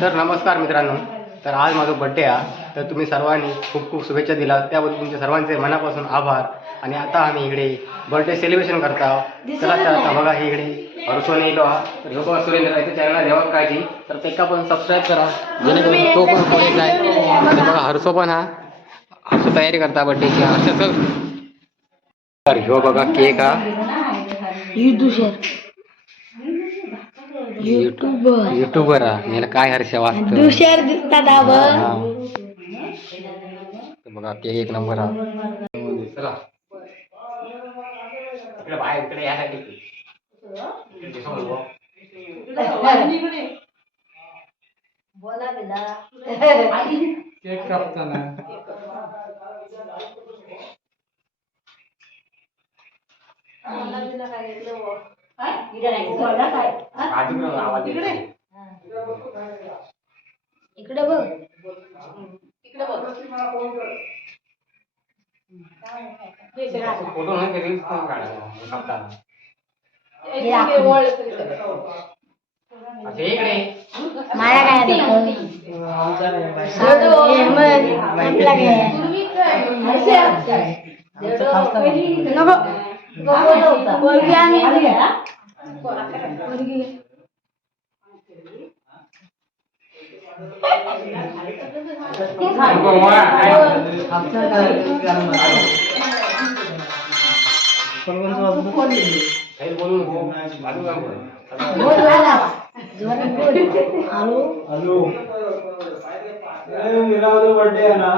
तर नमस्कार मित्रांनो. तर आज माझा बड्डे आहे तर तुम्ही सर्वांनी खूप खूप शुभेच्छा दिला त्याबद्दल तुमच्या सर्वांचे मनापासून आभार. आणि आता आम्ही इकडे बर्थडे सेलिब्रेशन करत चला तर आता बघा हे इकडे. हर्षोने येलो हा तर बघा सुरेंद्र आहे. चॅनलला देवा काळजी. तर त्याका पण सबस्क्राईब करा. जेणेकरून तो पण पुढे जाय आणि बघा हर्षो पण हा हर्षो तयारी करता बड्डेची असं चल. तर ह्यो बघा केक हा. युट्यूबर. युट्यूबर हा याला काय हर्ष वाचतं? दुसर दिसतात. तर बघा केक एक नंबर हा. चला. इकडे बाहेर इकडे यासाठी इकडे समोर बघ. बोला बेटा. केक कापताना. इकडे बघ, आवाज इकडे. इकडे बघ. फोटो नाही रील्स पण काढायला इकडे माया काय? हे मग, आपला काय? नको. हॅलो हॅलो बर्थडे आहे ना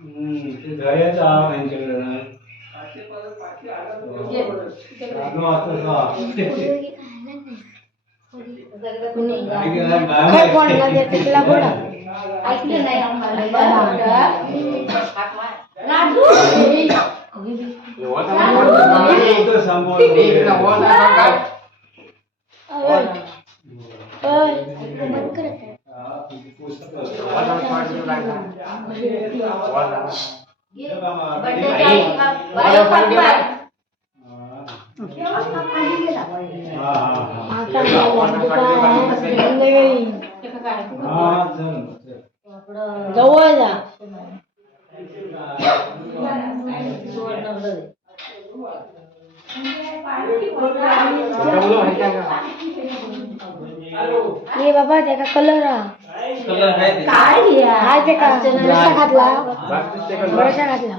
हम्म, ते घराचं आव यांच्याकडे ना. आलो आता जा. कुणी काय केलं? काय काय माहिती? कोणाला देते तिला बोला ऐकलं नाही हे जवळ जा? ये बाबा त्याचा कलर काय ते का? बरसा घातला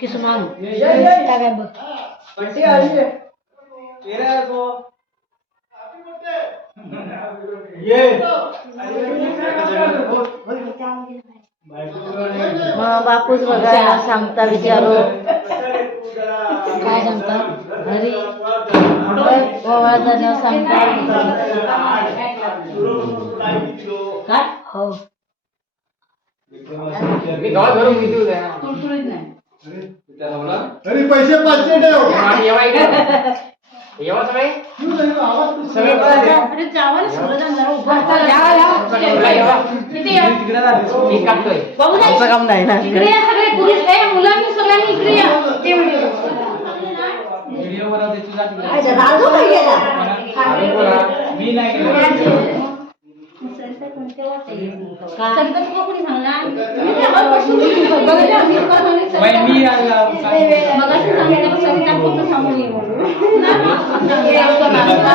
किसमानू काय बघ. ये. मग बापूच बघायला सांगता विचारू. काय सांगता? घरी. ओवाळताना सांगता काय? हो. मी गावात किती? अरे. पैसे पाचशे ठेव. एव्हा सगळे? सगळे. सगळे एव्हा. केक कापतोय. इकडे या सगळे पुरुष. ए मुलांनी सगळ्यांनी इकडे या. आणि बोला. मी नाही गेलो. संत कोणी सांगणार? मी का ये म्हणून. हे होतं नाश्ता,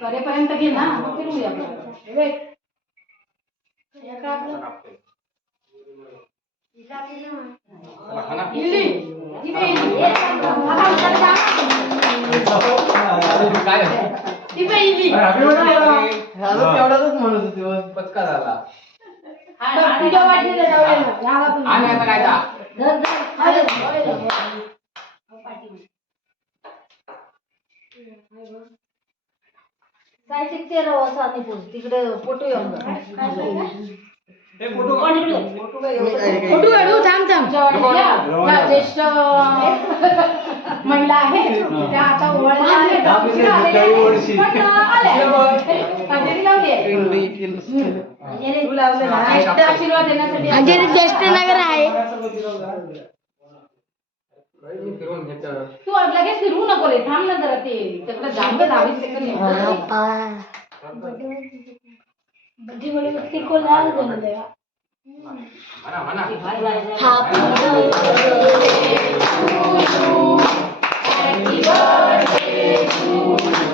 करेपर्यंत घे ना. फिरूया. हा. तेवढाच म्हणत होते झाला. तुझ्या वाटेला काय जा? धर, धर. अरे, अरे, अरे. काय शिकते राव असं आणि. तिकडे फोटो येऊन. हे फोटो काढू. थांब थांब. ज्येष्ठ महिला त्या आता आहेत. आहे. तू लावलं ना? ज्येष्ठ आशीर्वाद देण्यासाठी अंजेरी ज्येष्ठ नगर आहे. मी फिरवून घेतो. तू लगेच फिरवू नको रे थांब ना जरा ते तिकडे जांग दहावीस सेकंद बड्डी बड़ी बच्ची को लाल कर देगा म्हणा, म्हणा. अरे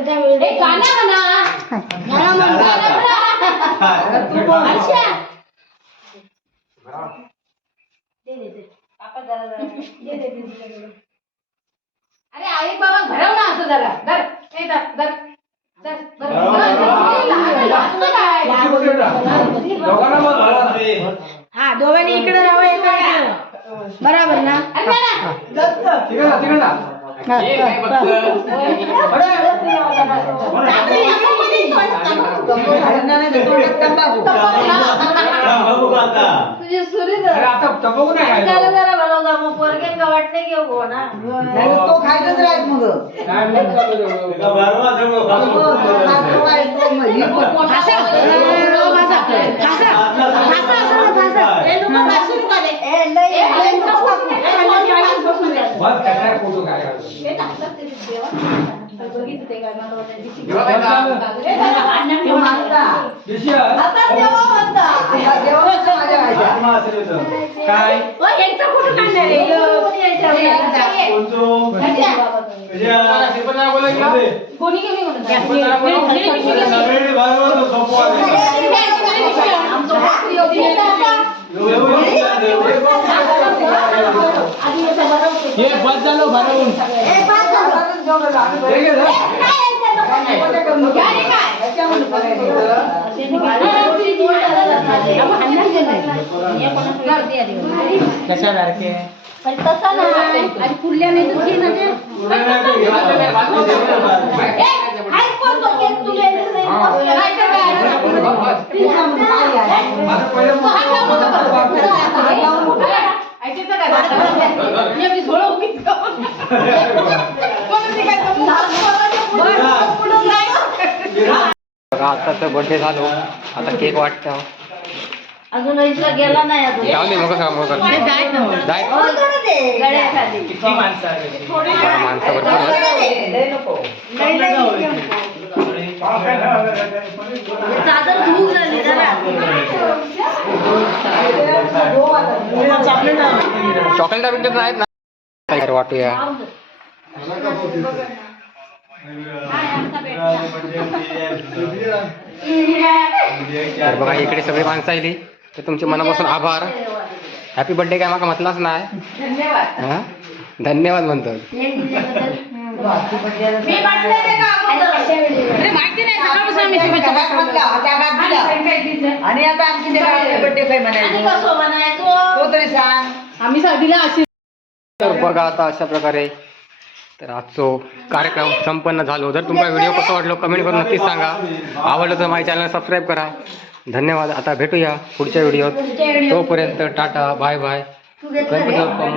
ए गाणं म्हणा गाणं म्हण. गाणं म्हणा. अच्छा. बरं. दे दे दे पापा जरा जरा दे दे दे तुझ्याकडे. अरे आई बाबा भरव ना असं जरा धर ए धर धर धर, धर. भरव, धर, भरव. धर. लहान आहे, असं काय? दोघांना मग घाला रे. हा दोघांनी इकडे राहावं एका इकडे. बराबर ना. तिकडं, तिकडं. हे काय बघतं? तुझी सुरी जरा. मग पोरगे घेऊ ना? तो खायचंच राहत मग. यायचं? हे, अच्छा. मला श्रीपत नाही बोलायचं का? कोणी घेऊन येऊ नका. श्रीपत नाही बोलावं? हे, हे, हे, हे, हे. आमचं भाकरी होती. आधी असं बनवते. हे बस झालं भरवून हे घे जा. कशा सारखे तसा नाही आणि फुलल्या नाही तर घे ना ते. बर्थडे झालो. आता केक वाटतं. अजून गेला नाही अजून. जाऊ दे मग सांग मग. जाय. गळ्याखाली. किती माणसं भरपूर. चादर झाली चॉकलेट बिकलेट नाहीत ना. काय वाटूया. तर बघा इकडे सगळी माणसं आली. तर तुमचे मनापासून आभार. हॅपी बर्थडे काय माका म्हटलाच नाही? धन्यवाद. हा? धन्यवाद म्हणतो. आणि आता आणखी बड्डे काय आणि म्हणायचं? कसं म्हणायचं तो तरी सांग. आम्ही दिला तर बघा आता अशा प्रकारे तर आजचो कार्यक्रम संपन्न झालो. जर तुम्हाला व्हिडिओ कसा वाटलो कमेंट करून नक्कीच सांगा. आवडलं तर माझ्या चॅनल सबस्क्राईब करा. धन्यवाद. आता भेटूया पुढच्या व्हिडिओत तोपर्यंत tata bye bye Ganpati Bappa